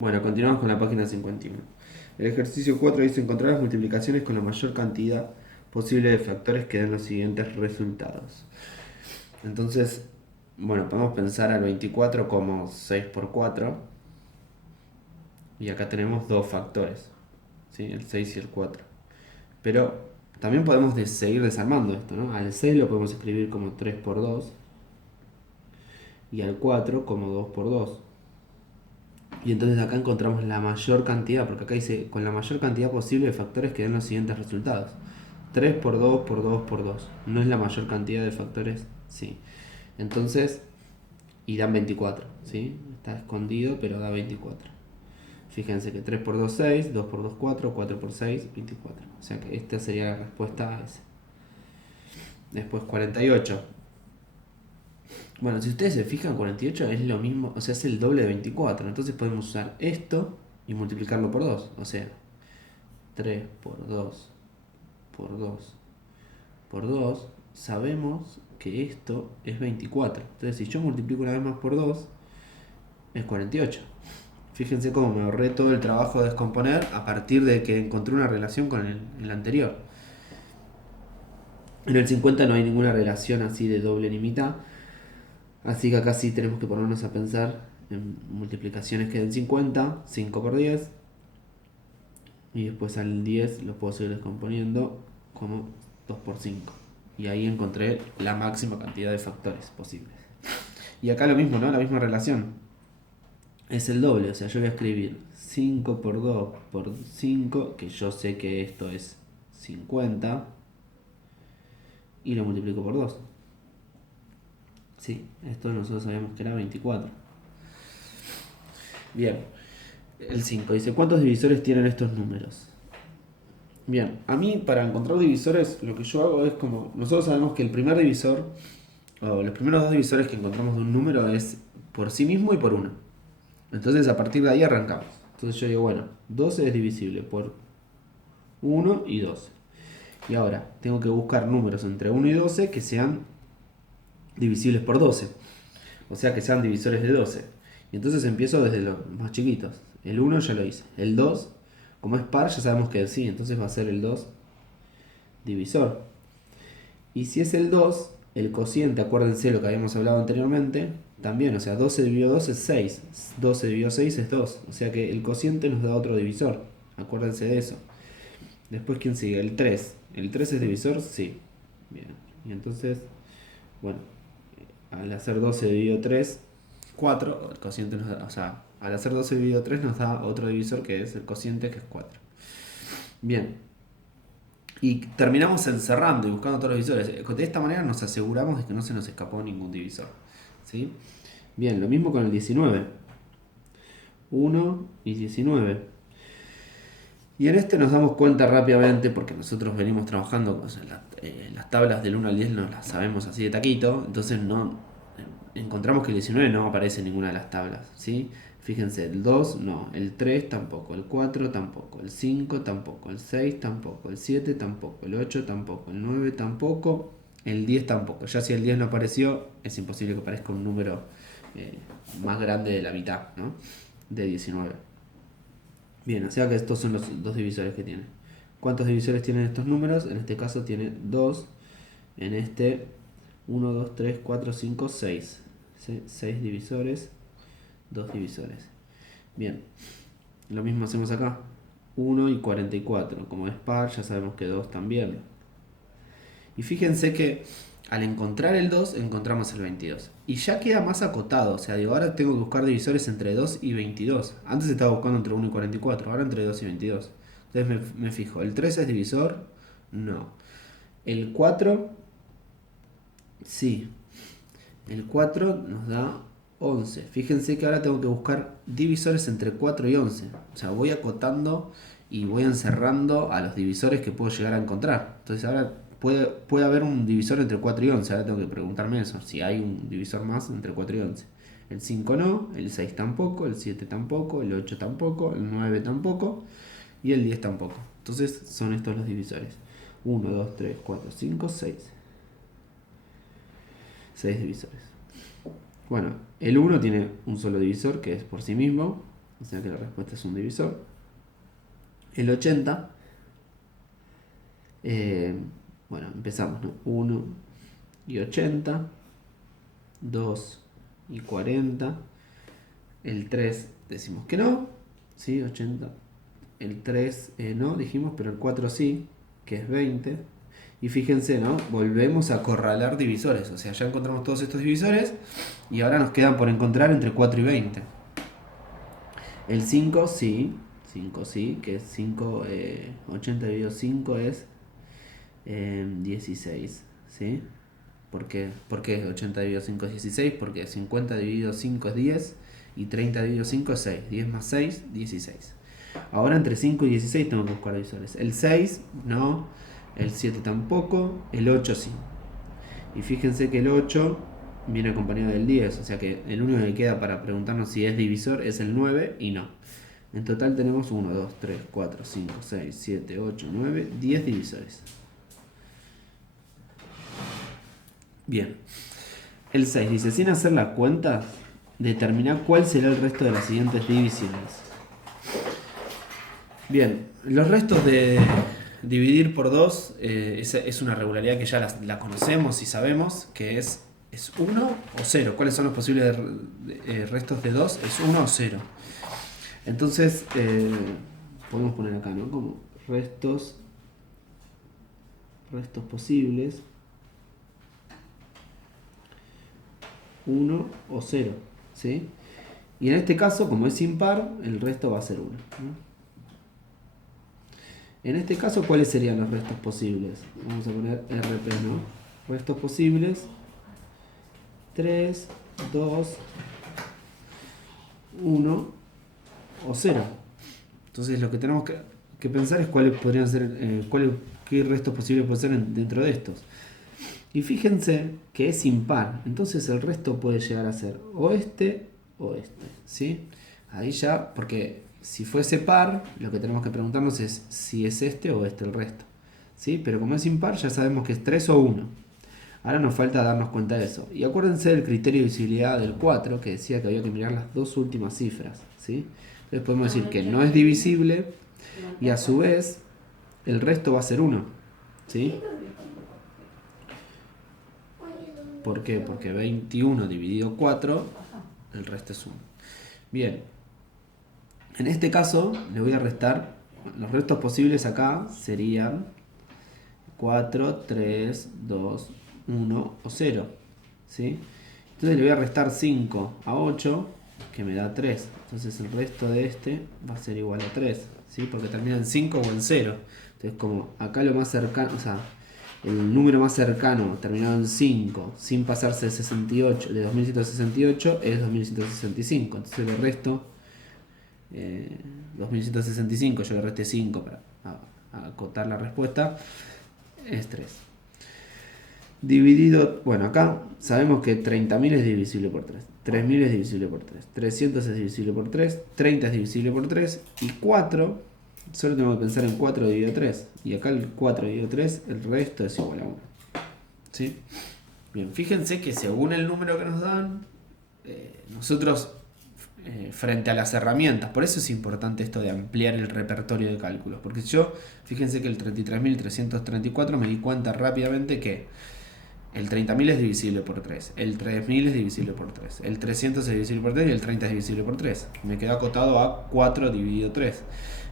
Bueno, continuamos con la página 51. El ejercicio 4 dice encontrar las multiplicaciones con la mayor cantidad posible de factores que den los siguientes resultados. Entonces, bueno, podemos pensar al 24 como 6 por 4 y acá tenemos dos factores, ¿sí? El 6 y el 4. Pero también podemos seguir desarmando esto, ¿no? Al 6 lo podemos escribir como 3 por 2 y al 4 como 2 por 2. Y entonces acá encontramos la mayor cantidad, porque acá dice con la mayor cantidad posible de factores que den los siguientes resultados. 3 por 2 por 2 por 2. ¿No es la mayor cantidad de factores? Sí. Entonces, y dan 24, ¿sí? Está escondido, pero da 24. Fíjense que 3 por 2 6, 2 por 2 4, 4 por 6 24. O sea que esta sería la respuesta a ese. Después 48. Bueno, si ustedes se fijan, 48 es lo mismo, o sea, es el doble de 24. Entonces podemos usar esto y multiplicarlo por 2. O sea, 3 por 2 por 2 por 2, sabemos que esto es 24. Entonces, si yo multiplico una vez más por 2, es 48. Fíjense cómo me ahorré todo el trabajo de descomponer a partir de que encontré una relación con el anterior. En el 50 no hay ninguna relación así de doble ni mitad, así que acá sí tenemos que ponernos a pensar en multiplicaciones que den 50, 5 por 10, y después al 10 lo puedo seguir descomponiendo como 2 por 5. Y ahí encontré la máxima cantidad de factores posibles. Y acá lo mismo, ¿no? La misma relación. Es el doble, o sea, yo voy a escribir 5 por 2 por 5, que yo sé que esto es 50, y lo multiplico por 2. Sí, esto nosotros sabíamos que era 24. Bien, el 5 dice, ¿cuántos divisores tienen estos números? Bien, a mí para encontrar divisores lo que yo hago es como, nosotros sabemos que el primer divisor, o los primeros dos divisores que encontramos de un número es por sí mismo y por 1. Entonces a partir de ahí arrancamos. Entonces yo digo, bueno, 12 es divisible por 1 y 12. Y ahora tengo que buscar números entre 1 y 12 que sean divisibles por 12. O sea, que sean divisores de 12. Y entonces empiezo desde los más chiquitos. El 1 ya lo hice. El 2, como es par, ya sabemos que sí. Entonces va a ser el 2 divisor. Y si es el 2, el cociente, acuérdense lo que habíamos hablado anteriormente, también, o sea, 12 dividido 2 es 6. 12 dividido 6 es 2. O sea que el cociente nos da otro divisor. Acuérdense de eso. Después, ¿quién sigue? El 3. ¿El 3 es divisor? Sí. Bien. Y entonces, bueno, al hacer 12 dividido 3, 4. El cociente nos da, o sea, al hacer 12 dividido 3 nos da otro divisor que es el cociente, que es 4. Bien. Y terminamos encerrando y buscando todos los divisores. De esta manera nos aseguramos de que no se nos escapó ningún divisor. ¿Sí? Bien, lo mismo con el 19. 1 y 19. Y en este nos damos cuenta rápidamente, porque nosotros venimos trabajando con las tablas del 1 al 10, no las sabemos así de taquito, entonces no encontramos que el 19 no aparece en ninguna de las tablas, ¿sí? Fíjense, el 2 no, el 3 tampoco, el 4 tampoco, el 5 tampoco, el 6 tampoco, el 7 tampoco, el 8 tampoco, el 9 tampoco, el 10 tampoco. Ya si el 10 no apareció, es imposible que aparezca un número más grande de la mitad, ¿no? De 19. Bien, o sea que estos son los dos divisores que tiene. ¿Cuántos divisores tienen estos números? En este caso tiene 2. En este 1, 2, 3, 4, 5, 6. 6 divisores, 2 divisores. Bien, lo mismo hacemos acá. 1 y 44. Como es par, ya sabemos que 2 también. Y fíjense que al encontrar el 2, encontramos el 22. Y ya queda más acotado. O sea, digo, ahora tengo que buscar divisores entre 2 y 22. Antes estaba buscando entre 1 y 44. Ahora entre 2 y 22. Entonces me fijo. ¿El 3 es divisor? No. ¿El 4? Sí. El 4 nos da 11. Fíjense que ahora tengo que buscar divisores entre 4 y 11. O sea, voy acotando y voy encerrando a los divisores que puedo llegar a encontrar. Entonces ahora puede haber un divisor entre 4 y 11. Ahora tengo que preguntarme eso, si hay un divisor más entre 4 y 11. El 5 no, el 6 tampoco, el 7 tampoco, el 8 tampoco, el 9 tampoco y el 10 tampoco. Entonces son estos los divisores. 1, 2, 3, 4, 5, 6. 6 divisores. Bueno, el 1 tiene un solo divisor que es por sí mismo. o sea que la respuesta es un divisor. El 80, bueno, empezamos, ¿no? 1 y 80, 2 y 40, el 3 decimos que no, ¿sí? 80, el 3 no, dijimos, pero el 4 sí, que es 20. Y fíjense, ¿no? Volvemos a acorralar divisores, o sea, ya encontramos todos estos divisores y ahora nos quedan por encontrar entre 4 y 20. El 5 sí, 5 sí, que es 5, 80 dividido 5 es 16, ¿sí? ¿Por qué 80 dividido 5 es 16? Porque 50 dividido 5 es 10 y 30 dividido 5 es 6. 10 más 6, 16. Ahora entre 5 y 16 tengo que buscar divisores. El 6 no, el 7 tampoco, el 8 sí. Y fíjense que el 8 viene acompañado del 10, o sea que el único que queda para preguntarnos si es divisor es el 9 y no. En total tenemos 1, 2, 3, 4, 5, 6, 7, 8, 9, 10 divisores. Bien. El 6 dice, sin hacer la cuenta, determina cuál será el resto de las siguientes divisiones. Bien, los restos de dividir por 2 es una regularidad que ya la conocemos y sabemos que es 1 o 0. ¿Cuáles son los posibles restos de 2? Es 1 o 0. Entonces, podemos poner acá, ¿no? Como restos posibles, 1 o 0, ¿sí? Y en este caso, como es impar, el resto va a ser 1, ¿no? En este caso, ¿cuáles serían los restos posibles? Vamos a poner RP, ¿no? Restos posibles, 3, 2, 1 o 0. Entonces lo que tenemos que pensar es cuáles podrían ser, qué restos posibles pueden ser dentro de estos. Y fíjense que es impar, entonces el resto puede llegar a ser o este, ¿sí? Ahí ya, porque si fuese par, lo que tenemos que preguntarnos es si es este o este el resto, ¿sí? Pero como es impar, ya sabemos que es 3 o 1. Ahora nos falta darnos cuenta de eso. Y acuérdense del criterio de visibilidad del 4, que decía que había que mirar las dos últimas cifras, ¿sí? Entonces podemos decir que no es divisible y a su vez el resto va a ser 1, ¿sí? ¿Por qué? Porque 21 dividido 4, el resto es 1. Bien, en este caso le voy a restar, los restos posibles acá serían 4, 3, 2, 1 o 0, ¿sí? Entonces le voy a restar 5 a 8, que me da 3. Entonces el resto de este va a ser igual a 3, ¿sí? Porque termina en 5 o en 0. Entonces como acá lo más cercano, o sea, el número más cercano terminado en 5, sin pasarse de 68, de 2168, es 2165. Entonces le resto 2165, yo le resté 5 para acotar la respuesta, es 3. Dividido, bueno, acá sabemos que 30.000 es divisible por 3, 3.000 es divisible por 3, 300 es divisible por 3, 30 es divisible por 3 y 4, solo tengo que pensar en 4 dividido 3. Y acá el 4 dividido 3, el resto es igual a 1. ¿Sí? Bien, fíjense que según el número que nos dan, nosotros frente a las herramientas, por eso es importante esto de ampliar el repertorio de cálculos, porque yo, fíjense que el 33.334 me di cuenta rápidamente que el 30.000 es divisible por 3, el 3.000 es divisible por 3, el 300 es divisible por 3 y el 30 es divisible por 3. Me quedó acotado a 4 dividido 3.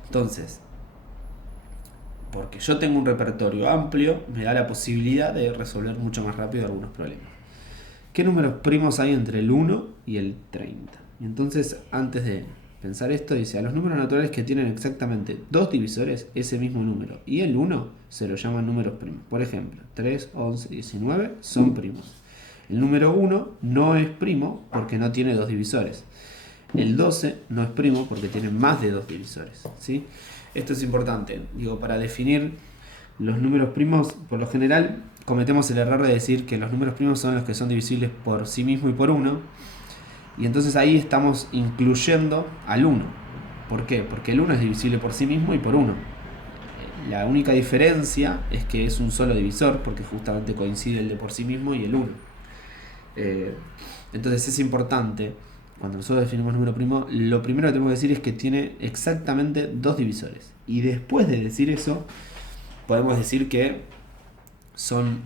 Entonces, porque yo tengo un repertorio amplio, me da la posibilidad de resolver mucho más rápido algunos problemas. ¿Qué números primos hay entre el 1 y el 30? Y entonces, antes de pensar esto, dice, a los números naturales que tienen exactamente dos divisores, ese mismo número, y el 1 se lo llaman números primos. Por ejemplo, 3, 11, 19 son primos. El número 1 no es primo porque no tiene dos divisores. El 12 no es primo porque tiene más de dos divisores, ¿sí? Esto es importante, digo, para definir los números primos, por lo general cometemos el error de decir que los números primos son los que son divisibles por sí mismo y por 1, y entonces ahí estamos incluyendo al 1. ¿Por qué? Porque el 1 es divisible por sí mismo y por 1. La única diferencia es que es un solo divisor, porque justamente coincide el de por sí mismo y el 1. Entonces es importante cuando nosotros definimos número primo, lo primero que tenemos que decir es que tiene exactamente dos divisores. Y después de decir eso, podemos decir que son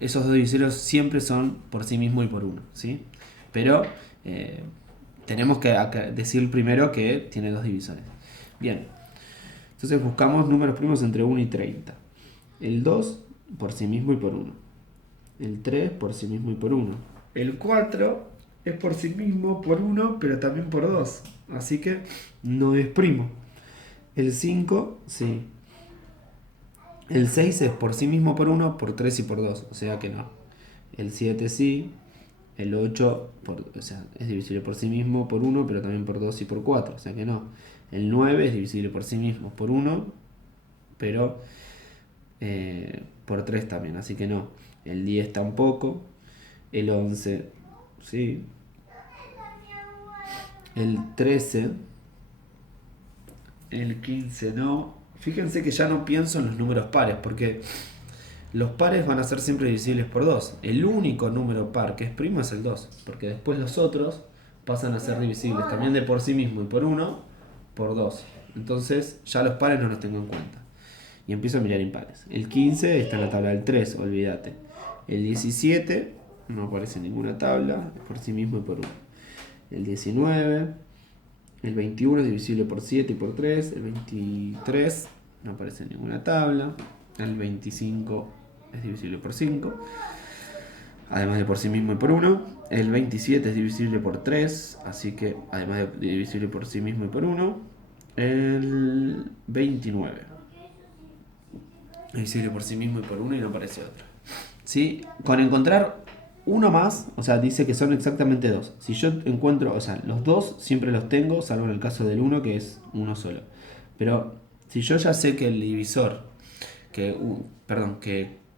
esos dos divisores siempre son por sí mismo y por uno, ¿sí? Pero tenemos que decir primero que tiene dos divisores. Bien, entonces buscamos números primos entre 1 y 30. El 2 por sí mismo y por 1. El 3 por sí mismo y por 1. El 4 es por sí mismo por 1, pero también por 2. Así que no es primo. El 5, sí. El 6 es por sí mismo por 1, por 3 y por 2. O sea que no. El 7 sí. El 8 o sea, es divisible por sí mismo por 1, pero también por 2 y por 4. O sea que no. El 9 es divisible por sí mismo por 1, pero por 3 también. Así que no. El 10 tampoco. El 11, sí. El 13. El 15 no. Fíjense que ya no pienso en los números pares, porque los pares van a ser siempre divisibles por 2. El único número par que es primo es el 2, porque después los otros pasan a ser divisibles también de por sí mismo y por 1, por 2. Entonces ya los pares no los tengo en cuenta. Y empiezo a mirar impares. El 15 está en la tabla del 3, olvídate. El 17 no aparece en ninguna tabla, es por sí mismo y por 1. El 19, el 21 es divisible por 7 y por 3. El 23 no aparece en ninguna tabla. El 25 es divisible por 5, además de por sí mismo y por 1. El 27 es divisible por 3, así que además de divisible por sí mismo y por 1. El 29 es divisible por sí mismo y por 1 y no aparece otro. ¿Sí? Con encontrar uno más, o sea, dice que son exactamente dos. Si yo encuentro, o sea, los dos siempre los tengo, salvo en el caso del 1 que es uno solo. Pero si yo ya sé que el divisor, que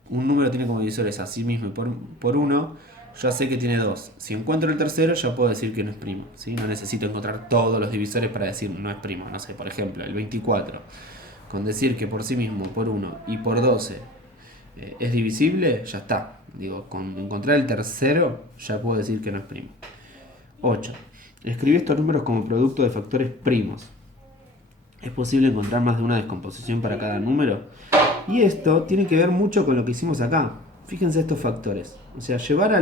un número tiene como divisores a sí mismo y por 1, ya sé que tiene 2. Si encuentro el tercero, ya puedo decir que no es primo, ¿sí? No necesito encontrar todos los divisores para decir no es primo. No sé, por ejemplo, el 24. Con decir que por sí mismo, por 1 y por 12 es divisible, ya está. Digo, con encontrar el tercero, ya puedo decir que no es primo. 8. Escribí estos números como producto de factores primos. ¿Es posible encontrar más de una descomposición para cada número? Y esto tiene que ver mucho con lo que hicimos acá. Fíjense estos factores. O sea, llevar a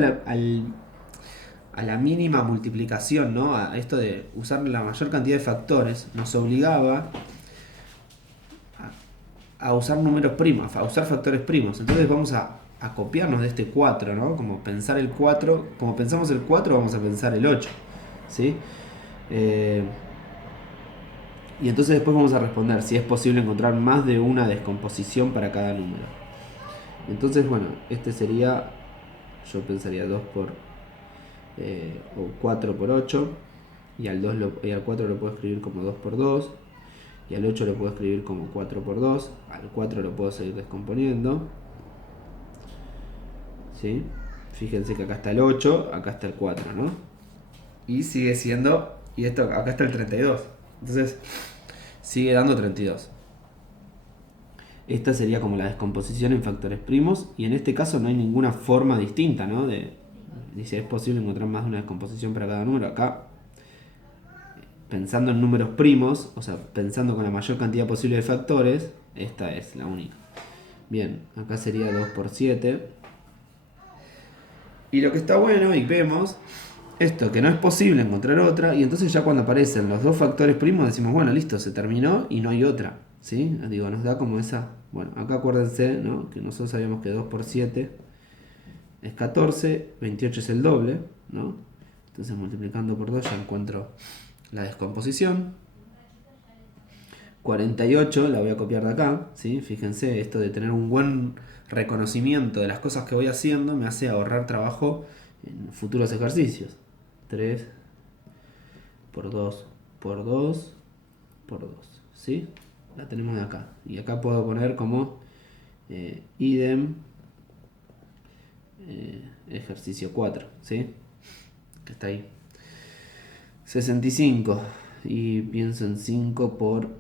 la mínima multiplicación, ¿no? A esto de usar la mayor cantidad de factores, nos obligaba a usar números primos, a usar factores primos. Entonces vamos a copiarnos de este 4, ¿no? Como pensar el 4, como pensamos el 4, vamos a pensar el 8, ¿sí? Y entonces después vamos a responder si es posible encontrar más de una descomposición para cada número. Entonces, bueno, este sería, yo pensaría 2 por, o 4 por 8, y al 4 lo puedo escribir como 2 por 2, y al 8 lo puedo escribir como 4 por 2, al 4 lo puedo seguir descomponiendo, ¿sí? Fíjense que acá está el 8, acá está el 4, ¿no? Y sigue siendo, y esto acá está el 32, entonces sigue dando 32. Esta sería como la descomposición en factores primos, y en este caso no hay ninguna forma distinta, ¿no? Dice, es posible encontrar más de una descomposición para cada número. Acá, pensando en números primos, o sea, pensando con la mayor cantidad posible de factores, esta es la única. Bien, acá sería 2 por 7. Y lo que está bueno, y vemos, esto, que no es posible encontrar otra, y entonces ya cuando aparecen los dos factores primos decimos, bueno, listo, se terminó y no hay otra, ¿sí? Digo, nos da como esa, bueno, acá acuérdense, ¿no? Que nosotros sabíamos que 2 por 7 es 14, 28 es el doble, ¿no? Entonces multiplicando por 2 ya encuentro la descomposición. 48 la voy a copiar de acá, ¿sí? Fíjense, esto de tener un buen reconocimiento de las cosas que voy haciendo me hace ahorrar trabajo en futuros ejercicios. 3 por 2 por 2 por 2, ¿sí? La tenemos de acá. Y acá puedo poner como idem ejercicio 4, ¿sí? Que está ahí. 65. Y pienso en 5 por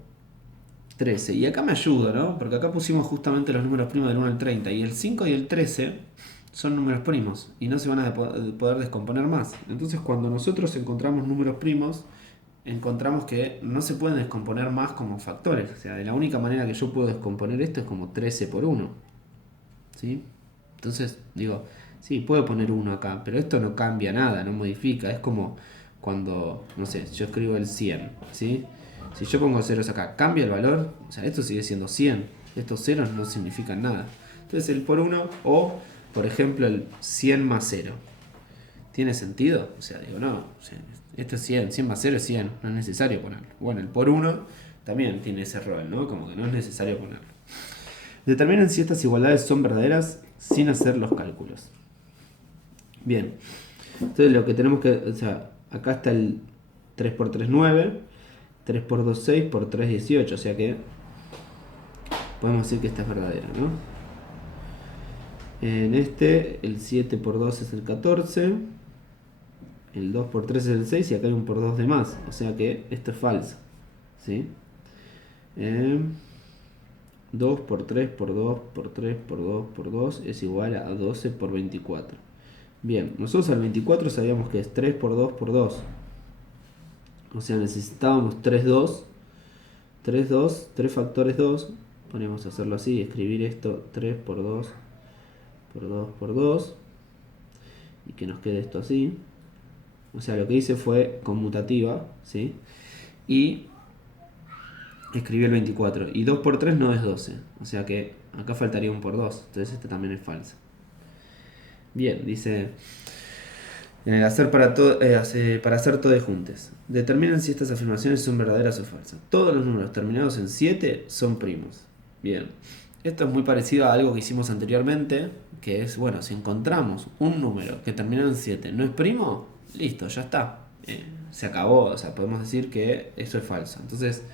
13. Y acá me ayuda, ¿no? Porque acá pusimos justamente los números primos del 1 al 30. Y el 5 y el 13 son números primos y no se van a poder descomponer más. Entonces cuando nosotros encontramos números primos, encontramos que no se pueden descomponer más como factores. O sea, de la única manera que yo puedo descomponer esto es como 13 por 1. ¿Sí? Entonces digo, sí, puedo poner 1 acá, pero esto no cambia nada, no modifica. Es como cuando, no sé, yo escribo el 100, ¿sí? Si yo pongo ceros acá, ¿cambia el valor? O sea, esto sigue siendo 100. Estos ceros no significan nada. Entonces el por 1 o, por ejemplo, el 100 más 0. ¿Tiene sentido? O sea, digo, no. O sea, esto es 100, 100 más 0 es 100. No es necesario ponerlo. Bueno, el por 1 también tiene ese rol, ¿no? Como que no es necesario ponerlo. Determinen si estas igualdades son verdaderas sin hacer los cálculos. Bien. Entonces lo que tenemos que... O sea, acá está el 3 por 3, 9. 3 por 2, 6. Por 3, 18. O sea que podemos decir que esta es verdadera, ¿no? En este, el 7 por 2 es el 14. El 2 por 3 es el 6 y acá hay un por 2 de más. O sea que esto es falso. ¿Sí? 2 por 3 por 2 por 3 por 2 por 2 es igual a 12 por 24. Bien, nosotros al 24 sabíamos que es 3 por 2 por 2. O sea, necesitábamos 3 2. 3 2, 3 factores 2. Podemos hacerlo así, escribir esto 3 por 2 por 2 por 2. Y que nos quede esto así. O sea, lo que hice fue conmutativa, ¿sí? Y escribí el 24. Y 2 por 3 no es 12. O sea que acá faltaría un por 2. Entonces este también es falso. Bien, dice... En el hacer para hacer todo de juntes. Determinen si estas afirmaciones son verdaderas o falsas. Todos los números terminados en 7 son primos. Bien. Esto es muy parecido a algo que hicimos anteriormente, que es, bueno, si encontramos un número que termina en 7 no es primo, listo, ya está. Se acabó, o sea, podemos decir que eso es falso. Entonces,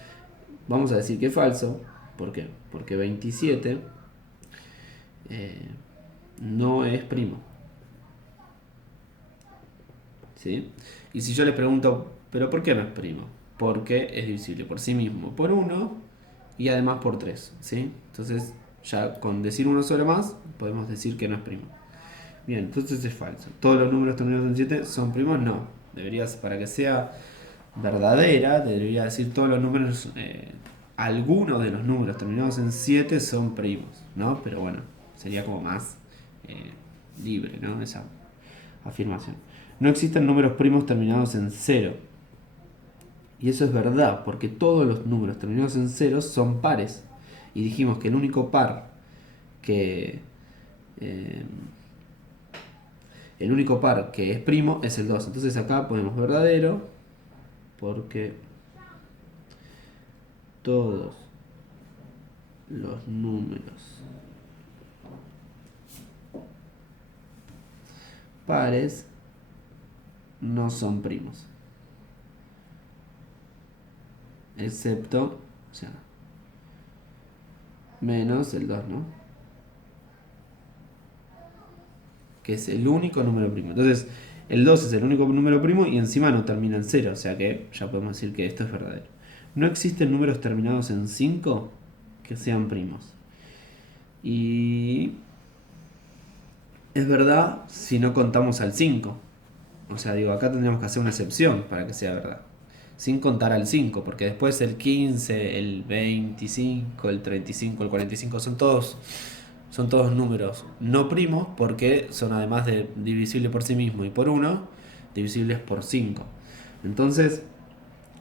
vamos a decir que es falso. ¿Por qué? Porque 27 no es primo. ¿Sí? Y si yo les pregunto, ¿pero por qué no es primo? Porque es divisible por sí mismo, por 1 y además por 3. ¿Sí? Entonces, ya con decir uno solo más, podemos decir que no es primo. Bien, entonces es falso. ¿Todos los números terminados en 7 son primos? No. Deberías, para que sea verdadera, debería decir todos los números, algunos de los números terminados en 7 son primos, ¿no? Pero bueno, sería como más libre, ¿no? Esa afirmación. No existen números primos terminados en 0. Y eso es verdad, porque todos los números terminados en 0 son pares. Y dijimos que el único par que... el único par que es primo es el 2. Entonces acá ponemos verdadero, porque todos los números pares no son primos. Excepto, o sea, menos el 2, ¿no? Que es el único número primo. Entonces, el 2 es el único número primo y encima no termina en 0, o sea que ya podemos decir que esto es verdadero. No existen números terminados en 5 que sean primos. Y es verdad si no contamos al 5. O sea, digo, acá tendríamos que hacer una excepción para que sea verdad. Sin contar al 5, porque después el 15, el 25, el 35, el 45 son todos números no primos, porque son, además de divisibles por sí mismo y por 1, divisibles por 5. Entonces,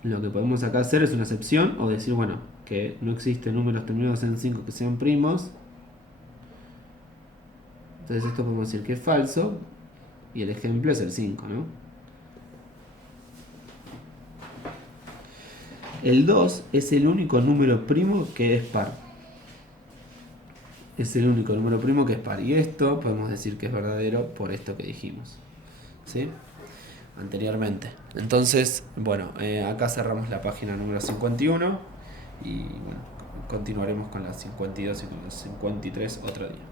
lo que podemos acá hacer es una excepción o decir, bueno, que no existen números terminados en 5 que sean primos. Entonces esto podemos decir que es falso y el ejemplo es el 5, ¿no? El 2 es el único número primo que es par. Es el único número primo que es par. Y esto podemos decir que es verdadero por esto que dijimos, ¿sí? Anteriormente. Entonces, bueno, acá cerramos la página número 51 y bueno, continuaremos con las 52 y con las 53 otro día.